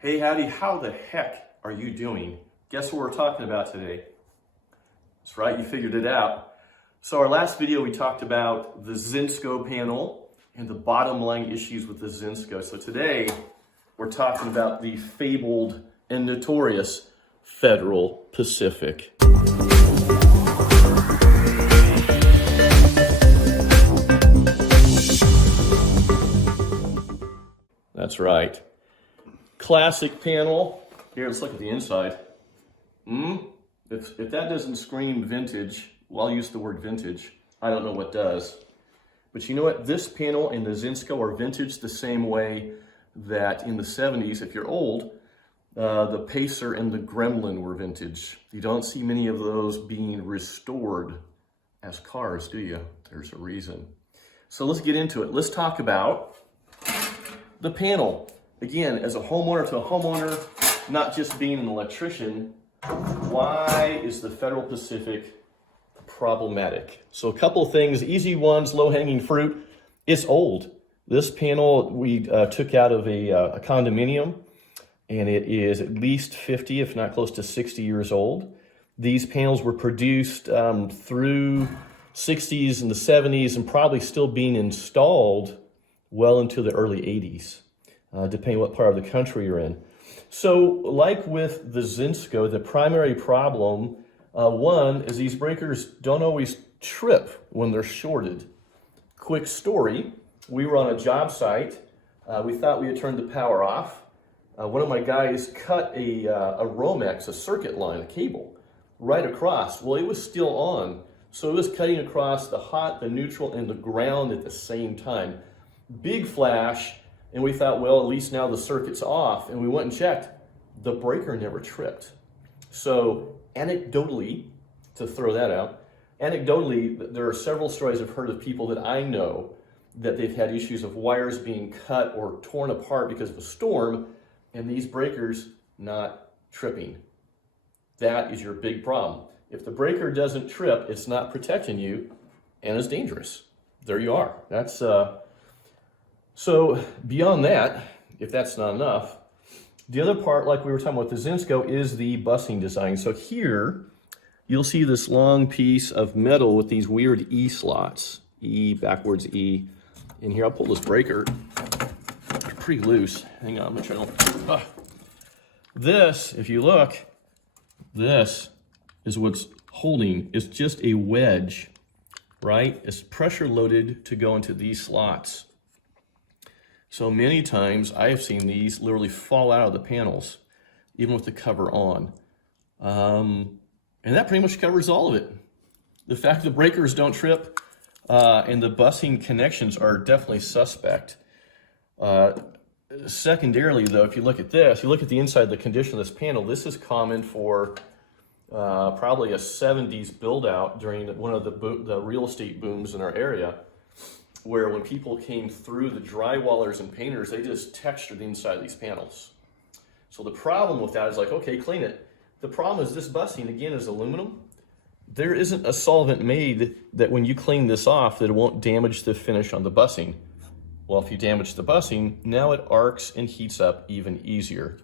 Hey, howdy, how the heck are you doing? Guess what we're talking about today? That's right, you figured it out. So our last video, we talked about the Zinsco panel and the bottom line issues with the Zinsco. So today, we're talking about the fabled and notorious Federal Pacific. That's right. Classic panel. Here, let's look at the inside. If that doesn't scream vintage, well, I'll use the word vintage. I don't know what does. But you know what? This panel and the Zinsco are vintage the same way that in the 70s, if you're old, the Pacer and the Gremlin were vintage. You don't see many of those being restored as cars, do you? There's a reason. So let's get into it. Let's talk about the panel. Again, as a homeowner to a homeowner, not just being an electrician, why is the Federal Pacific problematic? So a couple of things, easy ones, low-hanging fruit. It's old. This panel we took out of a condominium, and it is at least 50, if not close to 60 years old. These panels were produced through 60s and the 70s and probably still being installed well into the early 80s. Depending what part of the country you're in. So like with the Zinsco, the primary problem, one, is these breakers don't always trip when they're shorted. Quick story, we were on a job site. We thought we had turned the power off. One of my guys cut a Romex, a circuit line, a cable, right across. Well, it was still on. So it was cutting across the hot, the neutral, and the ground at the same time. Big flash. And we thought, well, at least now the circuit's off. And we went and checked. The breaker never tripped. So anecdotally, to throw that out, anecdotally, there are several stories I've heard of people that I know that they've had issues of wires being cut or torn apart because of a storm, and these breakers not tripping. That is your big problem. If the breaker doesn't trip, it's not protecting you, and it's dangerous. There you are. That's So beyond that, if that's not enough, the other part, like we were talking about the Zinsco, is the busing design. So here, you'll see this long piece of metal with these weird E slots, E, backwards E. And here, I'll pull this breaker. It's pretty loose. Hang on, I'm gonna try to... This, if you look, this is what's holding. It's just a wedge, right? It's pressure loaded to go into these slots. So many times I have seen these literally fall out of the panels, even with the cover on. And that pretty much covers all of it. The fact the breakers don't trip and the busing connections are definitely suspect. Secondarily though, if you look at this, you look at the inside, the condition of this panel, this is common for probably a 70s build out during one of the real estate booms in our area, where when people came through, the drywallers and painters, they just textured the inside of these panels. So the problem with that is like, okay, clean it. The problem is this busing, again, is aluminum. There isn't a solvent made that when you clean this off, that it won't damage the finish on the busing. Well, if you damage the busing, now it arcs and heats up even easier.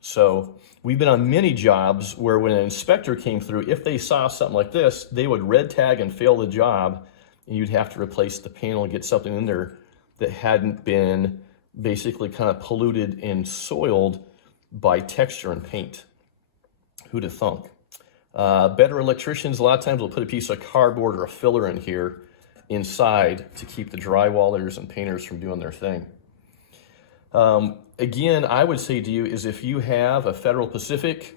So we've been on many jobs where when an inspector came through, if they saw something like this, they would red tag and fail the job, and you'd have to replace the panel and get something in there that hadn't been basically kind of polluted and soiled by texture and paint. Who'd have thunk? Better electricians, a lot of times will put a piece of cardboard or a filler in here inside to keep the drywallers and painters from doing their thing. Again, I would say to you is if you have a Federal Pacific,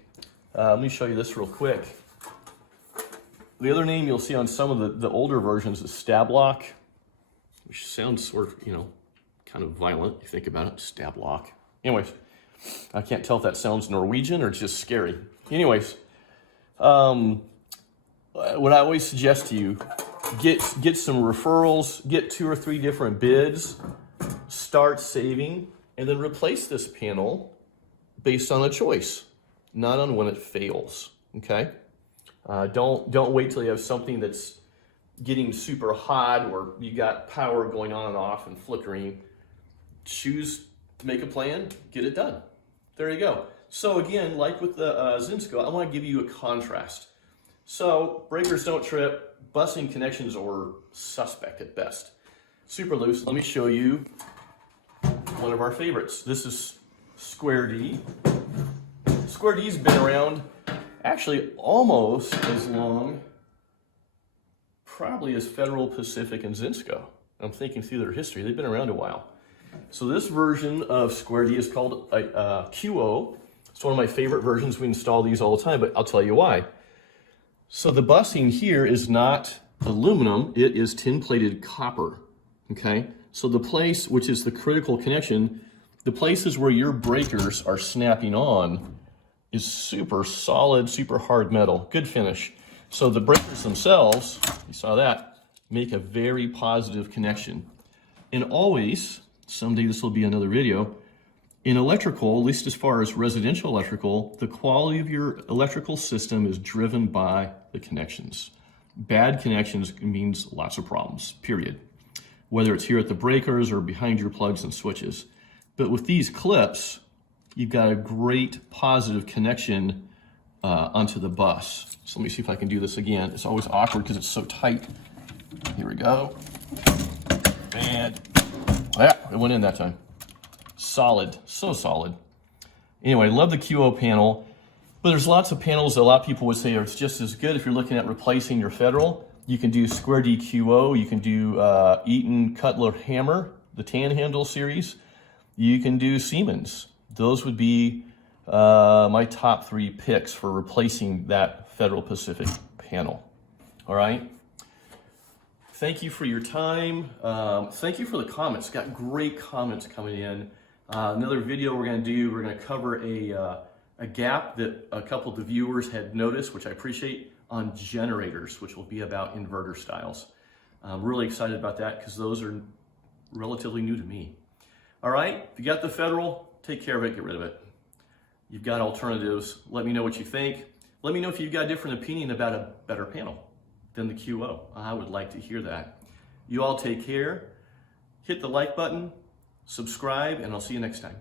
let me show you this real quick. The other name you'll see on some of the older versions is stab lock, which sounds sort of, kind of violent. You think about it, stab lock. Anyways, I can't tell if that sounds Norwegian or just scary. Anyways, what I always suggest to you, get some referrals, get 2 or 3 different bids, start saving, and then replace this panel based on a choice, not on when it fails, okay? Don't wait till you have something that's getting super hot or you got power going on and off and flickering. Choose to make a plan, get it done. There you go. So again, like with the Zinsco, I want to give you a contrast. So breakers don't trip, busing connections are suspect at best. Super loose. Let me show you one of our favorites. This is Square D. Square D's been around actually almost as long, probably as Federal, Pacific, and Zinsco. I'm thinking through their history. They've been around a while. So this version of Square D is called QO. It's one of my favorite versions. We install these all the time, but I'll tell you why. So the busing here is not aluminum, it is tin-plated copper, okay? So the place, which is the critical connection, the places where your breakers are snapping on is super solid, super hard metal, good finish. So the breakers themselves, you saw that, make a very positive connection. And always, someday this will be another video, in electrical, at least as far as residential electrical, the quality of your electrical system is driven by the connections. Bad connections means lots of problems, period. Whether it's here at the breakers or behind your plugs and switches. But with these clips, you've got a great positive connection onto the bus. So let me see if I can do this again. It's always awkward because it's so tight. Here we go. And yeah, it went in that time. Solid, so solid. Anyway, I love the QO panel, but there's lots of panels that a lot of people would say are just as good. If you're looking at replacing your Federal, you can do Square D QO, you can do Eaton Cutler Hammer, the Tan Handle series. You can do Siemens. Those would be my top 3 picks for replacing that Federal Pacific panel. All right. Thank you for your time. Thank you for the comments. Got great comments coming in. Another video we're going to cover a gap that a couple of the viewers had noticed, which I appreciate, on generators, which will be about inverter styles. I'm really excited about that because those are relatively new to me. All right, if you got the Federal, take care of it, get rid of it. You've got alternatives. Let me know what you think. Let me know if you've got a different opinion about a better panel than the QO. I would like to hear that. You all take care. Hit the like button, subscribe, and I'll see you next time.